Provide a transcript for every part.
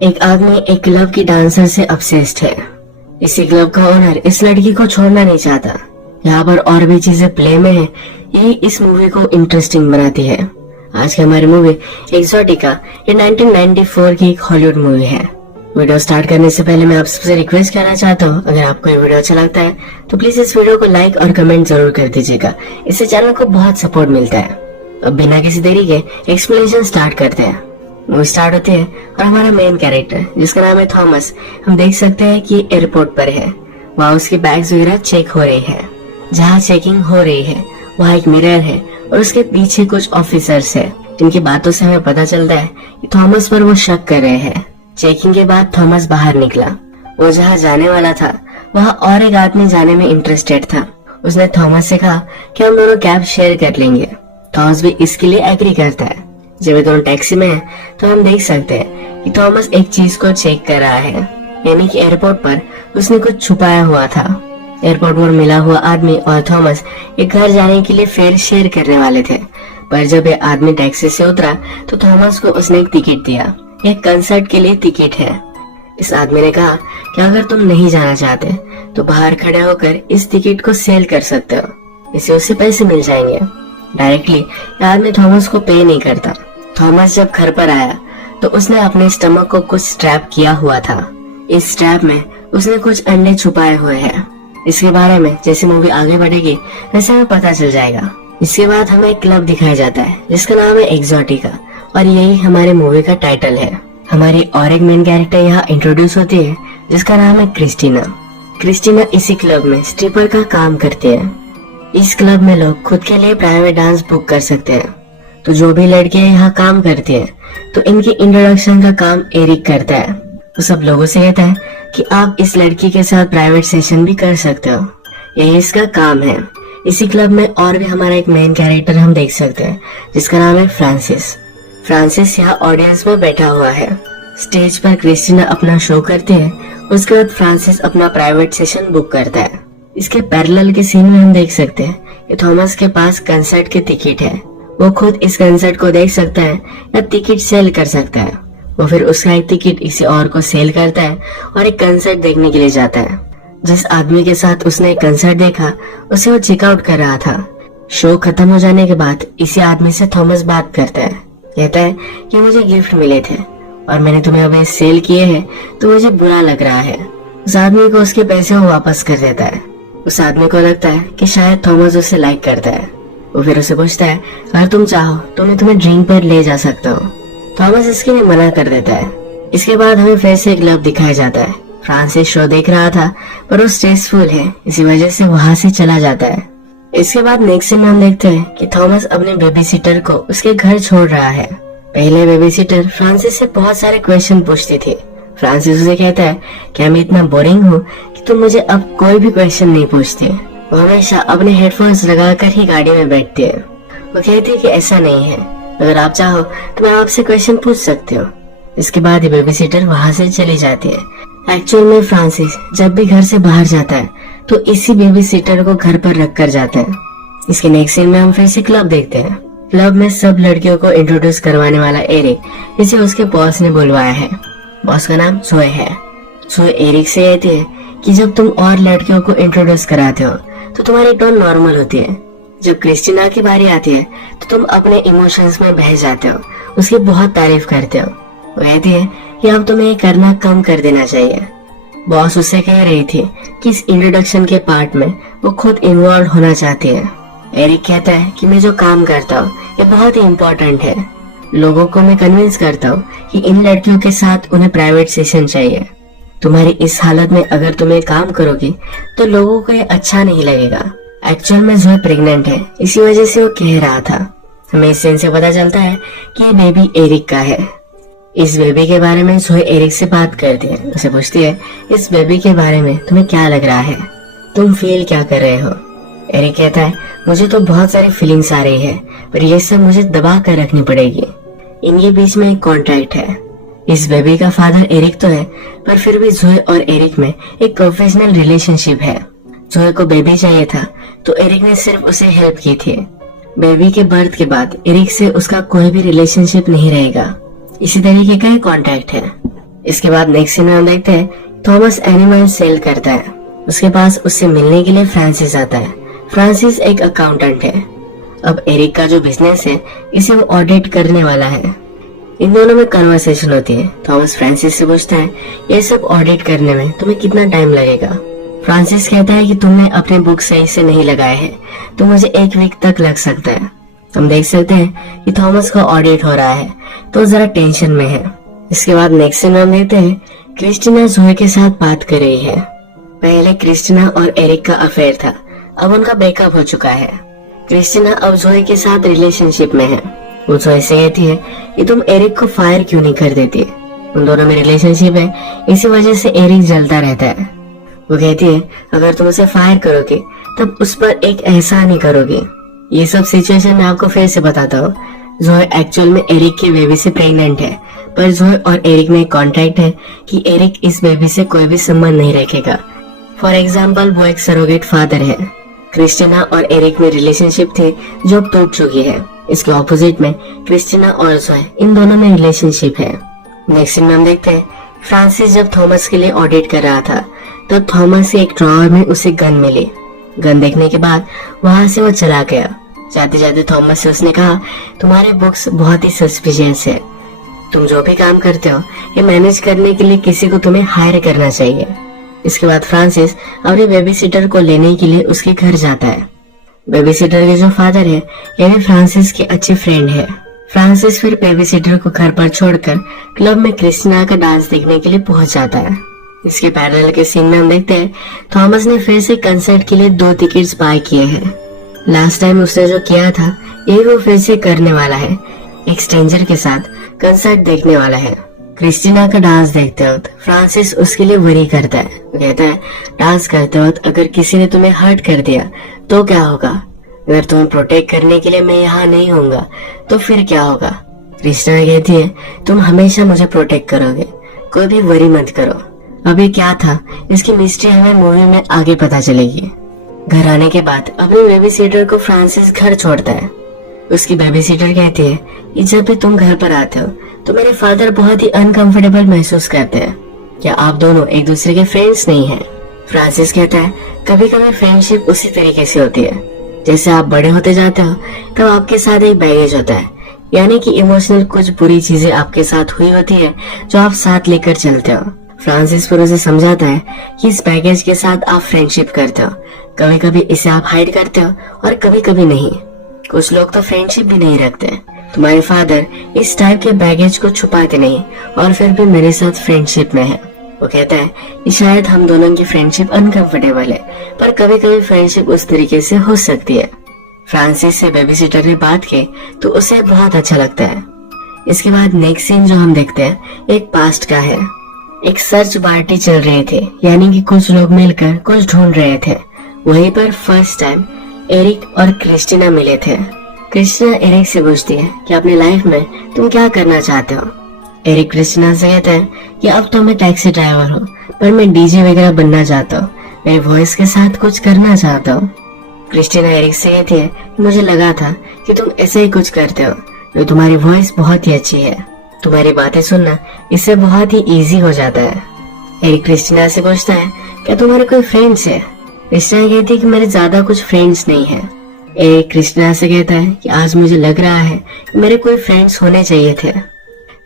एक आदमी एक क्लब की डांसर से obsessed है। इसी क्लब का ओनर इस लड़की को छोड़ना नहीं चाहता। यहाँ पर और भी चीजें प्ले में है, यही इस मूवी को इंटरेस्टिंग बनाती है। आज की हमारी मूवी एक्सोटिका ये 1994 की एक हॉलीवुड मूवी है। वीडियो स्टार्ट करने से पहले मैं आप सबसे रिक्वेस्ट करना चाहता हूँ, अगर आपको ये वीडियो अच्छा लगता है तो प्लीज इस वीडियो को लाइक और कमेंट जरूर कर दीजिएगा। इससे चैनल को बहुत सपोर्ट मिलता है। अब बिना किसी देरी के एक्सप्लेनेशन स्टार्ट करते हैं। मूवी स्टार्ट होती है और हमारा मेन कैरेक्टर जिसका नाम है थॉमस, हम देख सकते हैं कि एयरपोर्ट पर है। वहाँ उसकी बैग्स वगैरह चेक हो रही है। जहाँ चेकिंग हो रही है वहाँ एक मिरर है और उसके पीछे कुछ ऑफिसर्स है, जिनकी बातों से हमें पता चलता है कि थॉमस पर वो शक कर रहे हैं। चेकिंग के बाद थॉमस बाहर निकला। वो जहाँ जाने वाला था वहाँ और एक आदमी जाने में इंटरेस्टेड था। उसने थॉमस से कहा कि हम दोनों कैब शेयर कर लेंगे। थॉमस भी इसके लिए एग्री करता है। जब वे दोनों टैक्सी में हैं तो हम देख सकते हैं कि थॉमस एक चीज को चेक कर रहा है, यानी कि एयरपोर्ट पर उसने कुछ छुपाया हुआ था। एयरपोर्ट पर मिला हुआ आदमी और थॉमस एक घर जाने के लिए फेयर शेयर करने वाले थे, पर जब ये आदमी टैक्सी से उतरा तो थॉमस को उसने एक टिकट दिया। एक कंसर्ट के लिए टिकट है। इस आदमी ने कहा कि अगर तुम नहीं जाना चाहते तो बाहर खड़े होकर इस टिकट को सेल कर सकते हो, इससे उसे पैसे मिल जाएंगे। डायरेक्टली आदमी थॉमस को पे नहीं करता। थॉमस जब घर पर आया तो उसने अपने स्टमक को कुछ स्ट्रैप किया हुआ था। इस स्ट्रैप में उसने कुछ अंडे छुपाए हुए हैं। इसके बारे में जैसे मूवी आगे बढ़ेगी वैसे हमें पता चल जाएगा। इसके बाद हमें एक क्लब दिखाया जाता है जिसका नाम है एक्सोटिका और यही हमारे मूवी का टाइटल है। हमारी और एक मेन कैरेक्टर यहाँ इंट्रोड्यूस होती है जिसका नाम है क्रिस्टीना। क्रिस्टीना इसी क्लब में स्ट्रिपर का काम करती है। इस क्लब में लोग खुद के लिए प्राइवेट डांस बुक कर सकते हैं। तो जो भी लड़कियां यहाँ काम करती हैं तो इनकी इंट्रोडक्शन का काम एरिक करता है। वो सब लोगों से कहता है कि आप इस लड़की के साथ प्राइवेट सेशन भी कर सकते हो, यही इसका काम है। इसी क्लब में और भी हमारा एक मेन कैरेक्टर हम देख सकते हैं जिसका नाम है फ्रांसिस। फ्रांसिस यहाँ ऑडियंस में बैठा हुआ है। स्टेज पर क्रिस्टीना अपना शो करती है, उसके बाद फ्रांसिस अपना प्राइवेट सेशन बुक करता है। इसके पैरेलल के सीन में हम देख सकते हैं कि थॉमस के पास कंसर्ट की टिकट है। वो खुद इस कंसर्ट को देख सकता है या टिकट सेल कर सकता है। वो फिर उसका एक टिकट किसी और को सेल करता है और एक कंसर्ट देखने के लिए जाता है। जिस आदमी के साथ उसने एक कंसर्ट देखा उसे वो चेकआउट कर रहा था। शो खत्म हो जाने के बाद इसी आदमी से थॉमस बात करता है। कहता है कि मुझे गिफ्ट मिले थे और मैंने तुम्हें अभी सेल किए हैं तो मुझे बुरा लग रहा है। उस आदमी को उसके पैसे वो वापस कर देता है। उस आदमी को लगता है कि शायद थॉमस उसे लाइक करता है। वो फिर उसे पूछता है अगर तुम चाहो तो मैं तुम्हें ड्रिंक पर ले जा सकता हूँ। थॉमस इसके लिए मना कर देता है। इसके बाद हमें फिर से एक क्लब दिखाया जाता है। फ्रांसिस शो देख रहा था पर वो स्ट्रेसफुल है, इसी वजह से वहाँ से चला जाता है। इसके बाद नेक्स्ट सीन में हम देखते हैं कि थॉमस अपने बेबी सिटर को उसके घर छोड़ रहा है। पहले बेबी सिटर फ्रांसिस से बहुत सारे क्वेश्चन पूछती थी। फ्रांसिस उसे कहता है कि मैं इतना बोरिंग हूँ कि तुम मुझे अब कोई भी क्वेश्चन नहीं पूछती। वो हमेशा अपने हेडफोन्स लगाकर ही गाड़ी में बैठती है। वो कहती है कि ऐसा नहीं है, अगर आप चाहो तो मैं आपसे क्वेश्चन पूछ सकती हूँ। इसके बाद ये बेबी सिटर वहाँ से चली जाती है। एक्चुअल में फ्रांसिस जब भी घर से बाहर जाता है तो इसी बेबी सिटर को घर पर रख कर जाता है। इसके नेक्स्ट सीन में हम फिर से क्लब देखते हैं। क्लब में सब लड़कियों को इंट्रोड्यूस करवाने वाला एरिक, जिसे उसके बॉस ने बुलवाया है। बॉस का नाम जोए है। जोए एरिक से कहती है कि जब तुम और लड़कियों को इंट्रोड्यूस कराते हो तो तुम्हारी टोन नॉर्मल होती है। जब क्रिस्टीना की बारी आती है तो तुम अपने इमोशंस में बह जाते हो, उसकी बहुत तारीफ करते हो। वो कहती है कि अब तुम्हें ये करना कम कर देना चाहिए। बॉस उससे कह रही थी कि इस इंट्रोडक्शन के पार्ट में वो खुद इन्वॉल्व होना चाहती है। एरिक कहता है कि मैं जो काम करता हूँ ये बहुत ही इम्पोर्टेंट है। लोगों को मैं कन्विंस करता हूँ कि इन लड़कियों के साथ उन्हें प्राइवेट सेशन चाहिए। तुम्हारी इस हालत में अगर तुम ये काम करोगी तो लोगों को ये अच्छा नहीं लगेगा। एक्चुअल में जोए प्रेग्नेंट है, इसी वजह से वो कह रहा था। हमें इस सीन से पता चलता है कि ये बेबी एरिक का है। इस बेबी के बारे में जोए एरिक से बात करती है। उसे पूछती है इस बेबी के बारे में तुम्हें क्या लग रहा है, तुम फील क्या कर रहे हो। एरिक कहता है मुझे तो बहुत सारी फीलिंग्स आ रही है पर ये सब मुझे दबा कर रखनी पड़ेगी। इनके बीच में एक कॉन्ट्रैक्ट है। इस बेबी का फादर एरिक तो है पर फिर भी जोए और एरिक में एक प्रोफेशनल रिलेशनशिप है। जोए को बेबी चाहिए था तो एरिक ने सिर्फ उसे हेल्प की थी। बेबी के बर्थ के बाद एरिक से उसका कोई भी रिलेशनशिप नहीं रहेगा। इसी तरीके का एक कॉन्ट्रैक्ट है। इसके बाद नेक्स्ट सीन में हम देखते हैं थॉमस एनिमल सेल करता है। उसके पास उससे मिलने के लिए फ्रांसिस आता है। फ्रांसिस एक अकाउंटेंट है। अब एरिक का जो बिजनेस है इसे वो ऑडिट करने वाला है। इन दोनों में कन्वर्सेशन होती है। थॉमस फ्रांसिस से पूछता है ये सब ऑडिट करने में तुम्हें कितना टाइम लगेगा। फ्रांसिस कहता है कि तुमने अपने बुक सही से नहीं लगाए हैं तो मुझे 1 वीक तक लग सकता है। हम देख सकते हैं कि थॉमस का ऑडिट हो रहा है तो जरा टेंशन में है। इसके बाद नेक्स्ट सीन में हम देखते हैं क्रिस्टीना जोए के साथ बात कर रही है। पहले क्रिस्टीना और एरिक का अफेयर था, अब उनका ब्रेकअप हो चुका है। क्रिस्टीना अब जोए के साथ रिलेशनशिप में है। वो जोए से कहती है कि तुम एरिक को फायर क्यों नहीं कर देती। उन दोनों में रिलेशनशिप है, इसी वजह से एरिक जलता रहता है। वो कहती है अगर तुम उसे फायर करोगे तब उस पर एक एहसान ही करोगे। ये सब सिचुएशन मैं आपको फिर से बताता हूँ। जोए एक्चुअल में एरिक की बेबी से प्रेग्नेंट है, पर जोए और एरिक में कॉन्ट्रैक्ट है कि एरिक इस बेबी से कोई भी संबंध नहीं रखेगा। फॉर एग्जाम्पल वो एक सरोगेट फादर है। क्रिस्टीना और एरिक में रिलेशनशिप थी जो अब टूट चुकी है। इसके ऑपोजिट में क्रिस्टीना और जोए इन दोनों में रिलेशनशिप है। नेक्स्ट सीन में हम देखते हैं फ्रांसिस जब थॉमस के लिए ऑडिट कर रहा था तब थॉमस से एक ड्रॉअर में उसे गन मिली। गन देखने के बाद वहां से वो चला गया। जाते जाते थॉमस से उसने कहा तुम्हारे बुक्स बहुत ही सस्पिशियस है। तुम जो भी काम करते हो ये मैनेज करने के लिए किसी को तुम्हें हायर करना चाहिए। इसके बाद फ्रांसिस अपने बेबी सिटर को लेने के लिए उसके घर जाता है। बेबी सिटर के जो फादर है ये भी फ्रांसिस के अच्छे फ्रेंड है। फ्रांसिस फिर बेबी सिटर को घर पर छोड़कर क्लब में क्रिस्टीना का डांस देखने के लिए पहुंच जाता है। इसके पैरेलल के सीन में हम देखते हैं थॉमस ने फिर से कंसर्ट के लिए 2 टिकट्स बाय किए हैं। लास्ट टाइम उसने जो किया था ये वो फिर से करने वाला है। एक स्ट्रेंजर के साथ कंसर्ट देखने वाला है। क्रिस्टीना का डांस देखते वक्त फ्रांसिस उसके लिए वरी करता है। वो कहता है डांस करते वक्त अगर किसी ने तुम्हें हर्ट कर दिया तो क्या होगा। अगर तुम्हें प्रोटेक्ट करने के लिए मैं यहाँ नहीं होऊंगा तो फिर क्या होगा। क्रिस्टीना कहती है तुम हमेशा मुझे प्रोटेक्ट करोगे, कोई भी वरी मत करो। अभी क्या था इसकी मिस्ट्री हमें मूवी में आगे पता चलेगी। घर आने के बाद अपने बेबी सीटर को फ्रांसिस घर छोड़ता है। उसकी बेबी सीटर कहती है कि जब भी तुम घर पर आते हो तो मेरे फादर बहुत ही अनकंफर्टेबल महसूस करते हैं। क्या आप दोनों एक दूसरे के फ्रेंड्स नहीं हैं? फ्रांसिस कहता है कभी कभी फ्रेंडशिप उसी तरीके से होती है, जैसे आप बड़े होते जाते हो तब आपके साथ एक बैगेज होता है, यानी कि इमोशनल कुछ बुरी चीजें आपके साथ हुई होती है जो आप साथ लेकर चलते हो। फ्रांसिस फिर उसे समझाता है कि इस बैगेज के साथ आप फ्रेंडशिप करते हो, कभी कभी इसे आप हाइड करते हो और कभी कभी नहीं। कुछ लोग तो फ्रेंडशिप भी नहीं रखते। तुम्हारे फादर इस टाइप के बैगेज को छुपाते नहीं और फिर भी मेरे साथ फ्रेंडशिप में है। वो कहता है कि शायद हम दोनों की फ्रेंडशिप अनकंफर्टेबल है, पर कभी कभी फ्रेंडशिप उस तरीके से हो सकती है। फ्रांसिस से बेबी सिटर ने बात की तो उसे बहुत अच्छा लगता है। इसके बाद नेक्स्ट सीन जो हम देखते हैं एक पास्ट का है। एक सर्च पार्टी चल रही थी, यानी कि कुछ लोग मिलकर कुछ ढूंढ रहे थे। वहीं पर फर्स्ट टाइम एरिक और क्रिस्टीना मिले थे। क्रिस्टीना एरिक से पूछती है कि अपनी लाइफ में तुम क्या करना चाहते हो। एरिक क्रिस्टीना से कहता है कि अब तो मैं टैक्सी ड्राइवर हूँ, पर मैं डीजे वगैरह बनना चाहता हूँ, मेरी वॉइस के साथ कुछ करना चाहता हूँ। क्रिस्टीना एरिक से कहती है मुझे लगा था कि तुम ऐसे ही कुछ करते हो, तुम्हारी वॉइस बहुत ही अच्छी है, तुम्हारी बातें सुनना इससे बहुत ही इजी हो जाता है। एरिक क्रिस्टीना से पूछता है क्या तुम्हारे कोई फ्रेंड्स है। क्रिस्टीना कहती है कि मेरे ज्यादा कुछ फ्रेंड्स नहीं है। एरिक क्रिस्टीना से कहता है कि आज मुझे लग रहा है कि मेरे कोई फ्रेंड्स होने चाहिए थे।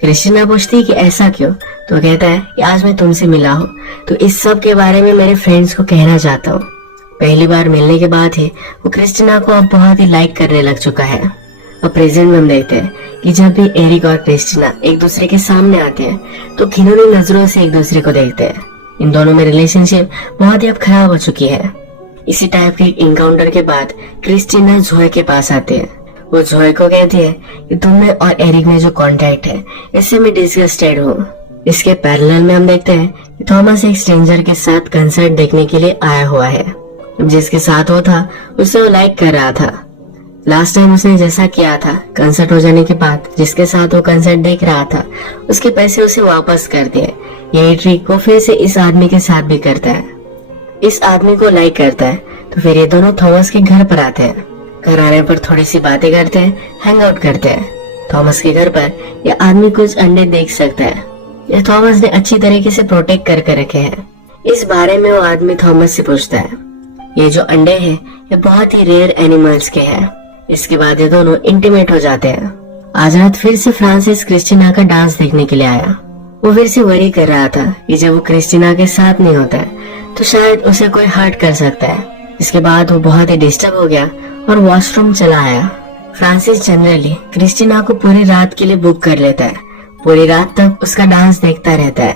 क्रिस्टीना पूछती है कि ऐसा क्यों, तो कहता है कि आज मैं तुमसे मिला हूँ तो इस सब के बारे में मेरे फ्रेंड्स को कहना चाहता हूँ। पहली बार मिलने के बाद ही वो क्रिस्टीना को अब बहुत ही लाइक करने लग चुका है। अब प्रेजेंट में हम देखते हैं कि जब भी एरिक और क्रिस्टीना एक दूसरे के सामने आते हैं तो घिनौनी नजरों से एक दूसरे को देखते हैं। इन दोनों में रिलेशनशिप बहुत ही अब खराब हो चुकी है। इसी टाइप के इनकाउंटर के बाद क्रिस्टीना जोए के पास आते हैं। वो जोए को कहती है कि तुम में और एरिक में जो कॉन्ट्रैक्ट है इससे मैं डिसगस्टेड हूँ। इसके पैरेलल में हम देखते हैं कि थॉमस एक स्ट्रेंजर के साथ कंसर्ट देखने के लिए आया हुआ है। जिसके साथ वो था उसे वो लाइक कर रहा था। लास्ट टाइम उसने जैसा किया था, कंसर्ट हो जाने के बाद जिसके साथ वो कंसर्ट देख रहा था उसके पैसे उसे वापस कर दिए। यही ट्रिक वो फिर से इस आदमी के साथ भी करता है। इस आदमी को लाइक करता है तो फिर ये दोनों थॉमस के घर पर आते हैं। घर आने पर थोड़ी सी बातें करते हैं, हैंग आउट करते हैं। थॉमस के घर पर यह आदमी कुछ अंडे देख सकता है। ये थॉमस ने अच्छी तरीके से प्रोटेक्ट करके रखे हैं। इस बारे में वो आदमी थॉमस से पूछता है, ये जो अंडे हैं ये बहुत ही रेयर एनिमल्स के हैं। इसके बाद ये दोनों इंटीमेट हो जाते हैं। आज रात फिर से फ्रांसिस क्रिस्टीना का डांस देखने के लिए आया। वो फिर से वरी कर रहा था कि जब वो क्रिस्टीना के साथ नहीं होता है तो शायद उसे कोई हर्ट कर सकता है। इसके बाद वो बहुत ही डिस्टर्ब हो गया और वॉशरूम चला आया। फ्रांसिस जनरली क्रिस्टीना को पूरी रात के लिए बुक कर लेता है। पूरी रात तक उसका डांस देखता रहता है।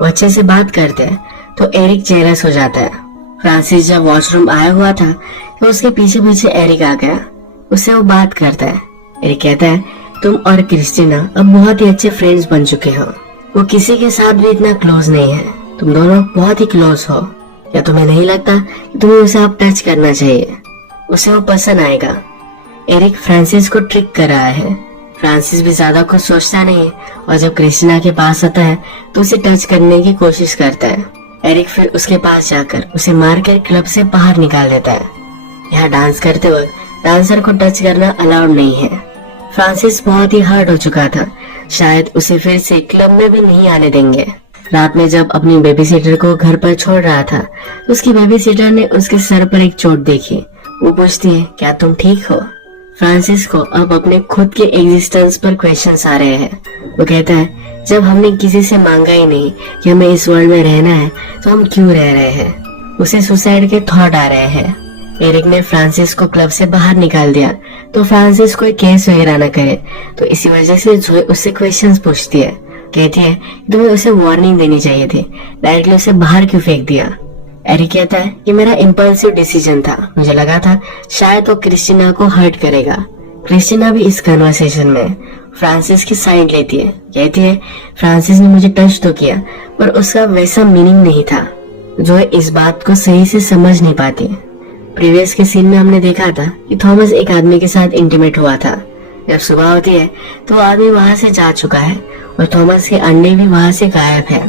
वो अच्छे से बात करते हैं तो एरिक जेलस हो जाता है। फ्रांसिस जब वॉशरूम आया हुआ था तो उसके पीछे पीछे एरिक आ गया। उससे वो बात करता है। एरिक कहता है, तुम और क्रिस्टीना अब बहुत ही अच्छे फ्रेंड्स बन चुके हो। वो किसी के साथ भी इतना क्लोज नहीं है। तुम दोनों बहुत ही क्लोज हो। या तुम्हें नहीं लगता कि तुम्हें उसे अब टच करना चाहिए? उसे वो पसंद आएगा। एरिक फ्रांसिस को ट्रिक कर रहा है। फ्रांसिस भी ज्यादा कुछ सोचता नहीं और जब क्रिस्टीना के पास आता है तो उसे टच करने की कोशिश करता है। एरिक फिर उसके पास जाकर उसे मारकर क्लब से बाहर निकाल देता है। यहाँ डांस करते वक्त डांसर को टच करना अलाउड नहीं है। फ्रांसिस बहुत ही हर्ट हो चुका था। शायद उसे फिर से क्लब में भी नहीं आने देंगे। रात में जब अपनी बेबी सीटर को घर पर छोड़ रहा था तो उसकी बेबी सीटर ने उसके सर पर एक चोट देखी। वो पूछती है, क्या तुम ठीक हो? फ्रांसिस को अब अपने खुद के एग्जिस्टेंस पर क्वेश्चंस आ रहे हैं। वो कहता है, जब हमने किसी से मांगा ही नहीं कि हमें इस वर्ल्ड में रहना है तो हम क्यों रह रहे हैं? उसे सुसाइड के थॉट आ रहे हैं। एरिक ने फ्रांसिस को क्लब से बाहर निकाल दिया तो फ्रांसिस कोई केस वगैरह न करे, तो इसी वजह से जोए उससे क्वेश्चंस पूछती है। कहती है तुम्हें उसे वार्निंग देनी चाहिए थी, डायरेक्टली उसे बाहर क्यों फेंक दिया? एरिक कहता है कि मेरा इम्पल्सिव डिसीजन था। मुझे लगा था शायद वो क्रिस्टीना को हर्ट करेगा। क्रिस्टीना भी इस कन्वर्सेशन में फ्रांसिस की साइड लेती है। कहती है फ्रांसिस ने मुझे टच तो किया पर उसका वैसा मीनिंग नहीं था। जो इस बात को सही से समझ नहीं पाती। प्रीवियस के सीन में हमने देखा था कि थॉमस एक आदमी के साथ इंटीमेट हुआ था। जब सुबह होती है तो आदमी वहाँ से जा चुका है और थॉमस के अंडे भी वहाँ से गायब है।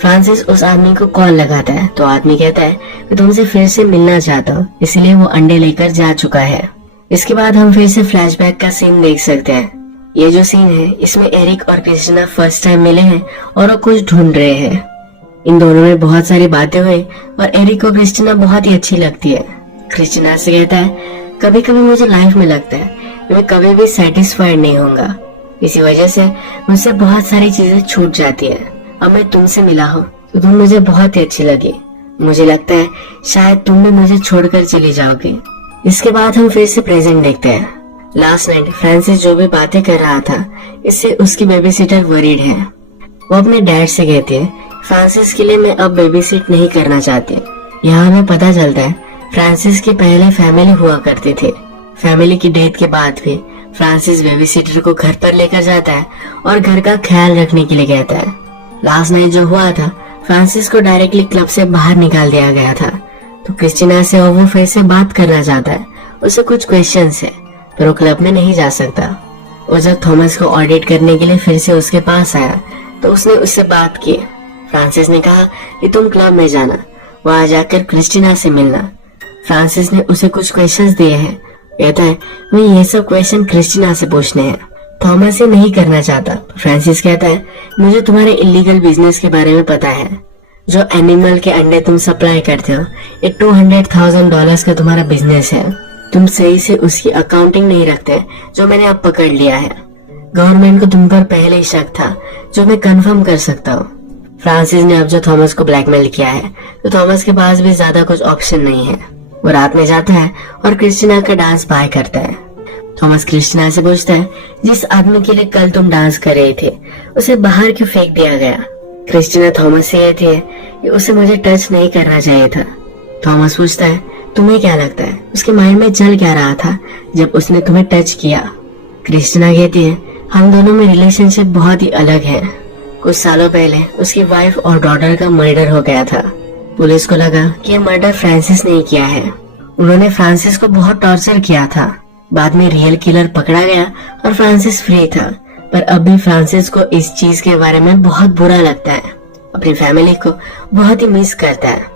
फ्रांसिस उस आदमी को कॉल लगाता है तो आदमी कहता है कि तुमसे फिर से मिलना चाहता हूँ, इसलिए वो अंडे लेकर जा चुका है। इसके बाद हम फिर से फ्लैशबैक का सीन देख सकते हैं। ये जो सीन है इसमें एरिक और क्रिस्टीना फर्स्ट टाइम मिले हैं और वो कुछ ढूंढ रहे हैं। इन दोनों में बहुत सारी बातें हुई और एरिक को क्रिस्टीना बहुत ही अच्छी लगती है। क्रिस्टीना से कहता है, कभी कभी मुझे लाइफ में लगता है मैं कभी भी सेटिस्फाइड नहीं होऊंगा। इसी वजह से मुझसे बहुत सारी चीजें छूट जाती है। अब मैं तुमसे मिला हूँ तो तुम मुझे बहुत ही अच्छी लगी। मुझे लगता है शायद तुम भी मुझे छोड़कर चली जाओगी। इसके बाद हम फिर से प्रेजेंट देखते हैं। लास्ट नाइट फ्रांसिस जो भी बातें कर रहा था इससे उसकी बेबी सीटर वरीड है। वो अपने डैड से कहती है फ्रांसिस के लिए मैं अब बेबी सीट नहीं करना चाहती। यहाँ हमें पता चलता है फ्रांसिस की पहले फैमिली हुआ करती थी। फैमिली की डेथ के बाद भी फ्रांसिस बेबी सीटर को घर पर लेकर जाता है और घर का ख्याल रखने के लिए कहता है। लास्ट नाइट जो हुआ था फ्रांसिस को डायरेक्टली क्लब से बाहर निकाल दिया गया था। तो क्रिस्टीना से वो फिर से बात करना चाहता है। उसे कुछ क्वेश्चंस है पर वो क्लब में नहीं जा सकता। वो जब थॉमस को ऑडिट करने के लिए फिर से उसके पास आया तो उसने उससे बात की। फ्रांसिस ने कहा कि तुम क्लब में जाना, वहां जाकर क्रिस्टीना से मिलना। फ्रांसिस ने उसे कुछ क्वेश्चंस दिए हैं। कहता है मैं ये सब क्वेश्चन क्रिस्टीना से पूछने हैं। थॉमस ये नहीं करना चाहता। फ्रांसिस कहता है मुझे तुम्हारे इलीगल बिजनेस के बारे में पता है। जो एनिमल के अंडे तुम सप्लाई करते हो ये $200,000 का तुम्हारा बिजनेस है। तुम सही से उसकी अकाउंटिंग नहीं रखते जो मैंने अब पकड़ लिया है। गवर्नमेंट को तुम पर पहले ही शक था जो मैं कंफर्म कर सकता हूँ। फ्रांसिस ने अब जो थॉमस को ब्लैकमेल किया है तो थॉमस के पास भी ज्यादा कुछ ऑप्शन नहीं है। वो रात में जाता है और क्रिस्टीना का डांस बाय करता है। थॉमस क्रिस्टीना से पूछता है जिस आदमी के लिए कल तुम डांस कर रहे थे उसे बाहर क्यों फेंक दिया गया? क्रिस्टीना थॉमस से कहती है कि उसे मुझे टच नहीं करना चाहिए था। थॉमस पूछता है तुम्हें क्या लगता है उसके माइंड में चल क्या रहा था जब उसने तुम्हें टच किया? क्रिस्टीना कहती है हम दोनों में रिलेशनशिप बहुत ही अलग है। कुछ सालों पहले उसकी वाइफ और डॉटर का मर्डर हो गया था। पुलिस को लगा कि यह मर्डर फ्रांसिस ने किया है। उन्होंने फ्रांसिस को बहुत टॉर्चर किया था। बाद में रियल किलर पकड़ा गया और फ्रांसिस फ्री था। पर अब भी फ्रांसिस को इस चीज के बारे में बहुत बुरा लगता है। अपनी फैमिली को बहुत ही मिस करता है।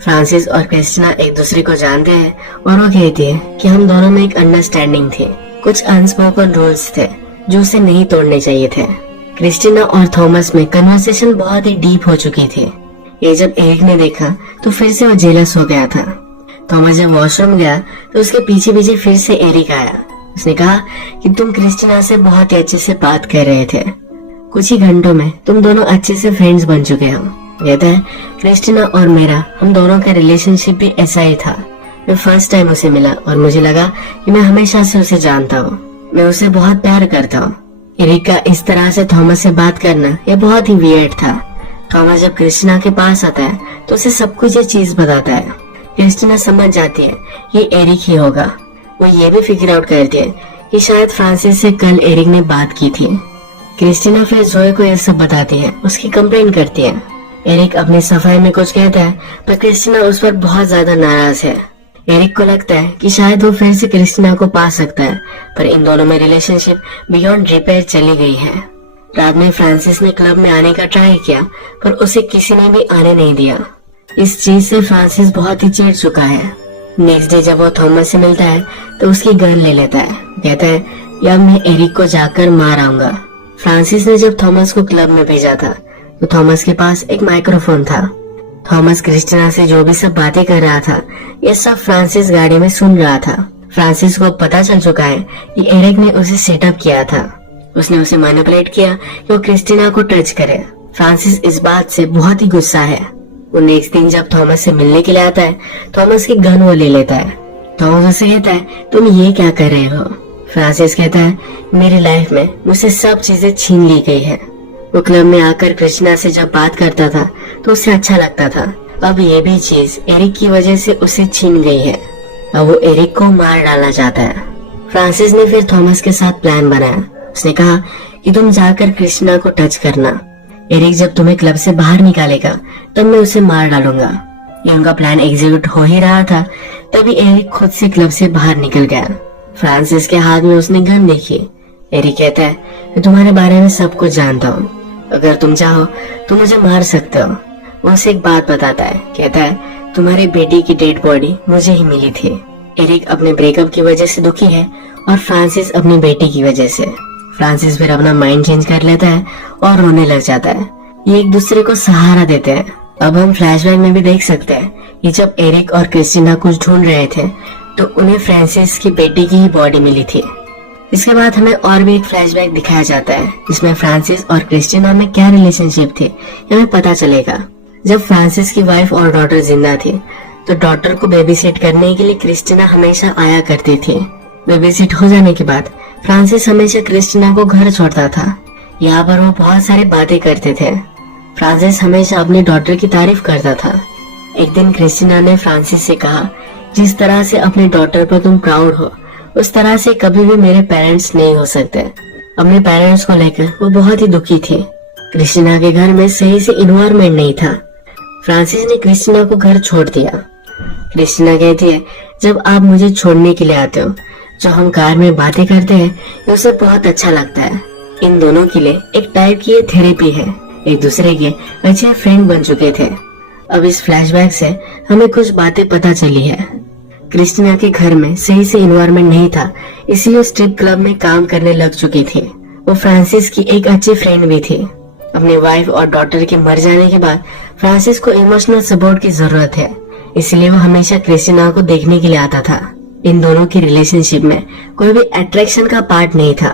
फ्रांसिस और क्रिस्टीना एक दूसरे को जानते हैं और वो कहती है कि हम दोनों में एक अंडरस्टैंडिंग थी। कुछ अनस्पोकन रूल्स थे जो उसे नहीं तोड़ने चाहिए थे। क्रिस्टीना और थॉमस में कन्वर्सेशन बहुत ही डीप हो चुकी थी। ये जब एरिक ने देखा तो फिर से वो जेलस हो गया था। थॉमस जब वॉशरूम गया तो उसके पीछे पीछे फिर से एरिक आया। उसने कहा कि तुम क्रिस्टीना से बहुत ही अच्छे से बात कर रहे थे, कुछ ही घंटों में तुम दोनों अच्छे से फ्रेंड्स बन चुके हो। कहता है क्रिस्टीना और मेरा, हम दोनों का रिलेशनशिप भी ऐसा ही था। मैं फर्स्ट टाइम उसे मिला और मुझे लगा कि मैं हमेशा से उसे जानता हूँ, मैं उसे बहुत प्यार करता हूँ। एरिक का इस तरह से थॉमस से बात करना ये बहुत ही वियर्ड था। थॉमस जब क्रिस्टीना के पास आता है तो उसे सब कुछ ये चीज बताता है। क्रिस्टीना समझ जाती है ये एरिक ही होगा। वो ये भी फिगर आउट करती है कि शायद फ्रांसिस से कल एरिक ने बात की थी। क्रिस्टीना फिर जोए को ये सब बताती है, उसकी कंप्लेंट करती है। एरिक अपनी सफाई में कुछ कहता है पर क्रिस्टीना उस पर बहुत ज्यादा नाराज है। एरिक को लगता है कि शायद वो फिर से क्रिस्टीना को पा सकता है, पर इन दोनों में रिलेशनशिप बियॉन्ड रिपेयर चली गई है। रात में फ्रांसिस ने क्लब में आने का ट्राई किया पर उसे किसी ने भी आने नहीं दिया। इस चीज से फ्रांसिस बहुत ही चिढ़ चुका है। नेक्स्ट डे जब वो थॉमस से मिलता है तो उसकी गन ले लेता है। कहता है या मैं एरिक को जाकर मार आऊंगा। फ्रांसिस ने जब थॉमस को क्लब में भेजा था तो थॉमस के पास एक माइक्रोफोन था। थॉमस क्रिस्टीना से जो भी सब बातें कर रहा था ये सब फ्रांसिस गाड़ी में सुन रहा था। फ्रांसिस को पता चल चुका है कि एरिक ने उसे सेटअप किया था। उसने उसे मैनिपुलेट किया कि वो क्रिस्टीना को टच करे। फ्रांसिस इस बात से बहुत ही गुस्सा है। वो नेक्स्ट दिन जब थॉमस से मिलने के लिए आता है, थॉमस की गन वो ले लेता है। थॉमस उसे कहता है तुम ये क्या कर रहे हो। फ्रांसिस कहता है मेरी लाइफ में मुझसे सब चीजें छीन ली गई है। वो क्लब में आकर क्रिस्टीना से जब बात करता था तो उसे अच्छा लगता था। अब ये भी चीज एरिक की वजह से उसे छीन गई है। अब वो एरिक को मार डालना चाहता है। फ्रांसिस ने फिर थॉमस के साथ प्लान बनाया। उसने कहा कि तुम जाकर क्रिस्टीना को टच करना। एरिक जब तुम्हें क्लब से बाहर निकालेगा तब मैं उसे मार डालूंगा। ये उनका प्लान एग्जीक्यूट हो ही रहा था तभी एरिक खुद से क्लब से बाहर निकल गया। फ्रांसिस के हाथ में उसने गन देखी। एरिक कहता है मैं तुम्हारे बारे में सब कुछ जानता हूँ, अगर तुम चाहो तो मुझे मार सकते हो। वो उसे एक बात बताता है। कहता है तुम्हारी बेटी की डेड बॉडी मुझे ही मिली थी। एरिक अपने ब्रेकअप की वजह से दुखी है और फ्रांसिस अपनी बेटी की वजह से। फ्रांसिस फिर अपना माइंड चेंज कर लेता है और रोने लग जाता है। ये एक दूसरे को सहारा देते हैं। अब हम फ्लैशबैक में भी देख सकते हैं कि जब एरिक और क्रिस्टीना कुछ ढूंढ रहे थे तो उन्हें फ्रांसिस की बेटी की ही बॉडी मिली थी। इसके बाद हमें और भी एक फ्लैशबैक दिखाया जाता है जिसमें फ्रांसिस और क्रिस्टीना में क्या रिलेशनशिप थी हमें पता चलेगा। जब फ्रांसिस की वाइफ और डॉटर जिंदा थी तो डॉटर को बेबी सिट करने के लिए क्रिस्टीना हमेशा आया करती थी। बेबी सिट हो जाने के बाद फ्रांसिस हमेशा क्रिस्टीना को घर छोड़ता था। यहाँ पर वो बहुत सारी बातें करते थे। फ्रांसिस हमेशा अपनी डॉटर की तारीफ करता था। एक दिन क्रिस्टीना ने फ्रांसिस से कहा जिस तरह से अपनी डॉटर पर तुम प्राउड हो उस तरह से कभी भी मेरे पेरेंट्स नहीं हो सकते। अपने पेरेंट्स को लेकर वो बहुत ही दुखी थी। क्रिस्टीना के घर में सही से इन्वायरमेंट नहीं था। फ्रांसिस ने क्रिस्टीना को घर छोड़ दिया। क्रिस्टीना कहती है जब आप मुझे छोड़ने के लिए आते हो जो हम कार में बातें करते हैं ये उसे बहुत अच्छा लगता है। इन दोनों के लिए एक टाइप की ये थेरेपी है। एक दूसरे के अच्छे फ्रेंड बन चुके थे। अब इस फ्लैशबैक से हमें कुछ बातें पता चली है। क्रिस्टीना के घर में सही से इन्वायरमेंट नहीं था इसलिए स्ट्रिप क्लब में काम करने लग चुकी थी। वो फ्रांसिस की एक अच्छी फ्रेंड भी थी। अपने वाइफ और डॉटर के मर जाने के बाद फ्रांसिस को इमोशनल सपोर्ट की जरूरत है इसलिए वो हमेशा क्रिस्टीना को देखने के लिए आता था। इन दोनों की रिलेशनशिप में कोई भी अट्रैक्शन का पार्ट नहीं था।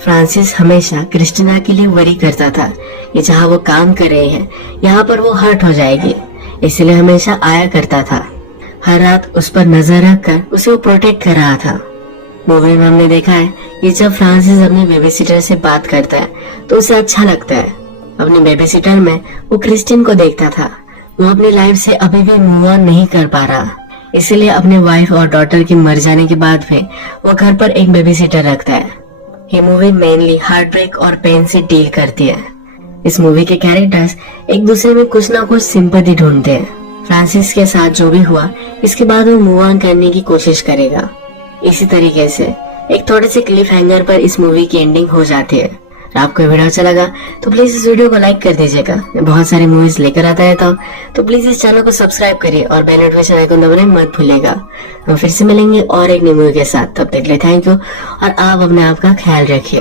फ्रांसिस हमेशा क्रिस्टीना के लिए वरी करता था कि जहाँ वो काम कर रहे हैं यहाँ पर वो हर्ट हो जाएगी, इसलिए हमेशा आया करता था। हर रात उस पर नजर रखकर उसे वो प्रोटेक्ट कर रहा था। मूवी में हमने देखा है कि जब फ्रांसिस अपने बेबीसिटर से बात करता है तो उसे अच्छा लगता है। अपने बेबीसिटर में वो क्रिस्टीन को देखता था। वो अपनी लाइफ से अभी भी मूव ऑन नहीं कर पा रहा, इसलिए अपने वाइफ और डॉटर के मर जाने के बाद भी वो घर पर एक बेबीसिटर रखता है। ये मूवी मेनली हार्ट ब्रेक और पेन से डील करती है। इस मूवी के कैरेक्टर्स एक दूसरे में कुछ ना कुछ सिंपैथी ढूंढते हैं। फ्रांसिस के साथ जो भी हुआ इसके बाद वो मूव ऑन करने की कोशिश करेगा। इसी तरीके से एक थोड़े से क्लिफ हैंगर पर इस मूवी की एंडिंग हो जाती है। आपको वीडियो अच्छा लगा तो प्लीज इस वीडियो को लाइक कर दीजिएगा। मैं बहुत सारी मूवीज लेकर आता रहता हूँ तो प्लीज इस चैनल को सब्सक्राइब करिए और बेल नोटिफिकेशन आइकन दबाना मत भूलिएगा। हम फिर से मिलेंगे और एक नई मूवी के साथ। तब तक के लिए थैंक यू और आप अपने आप का ख्याल रखिए।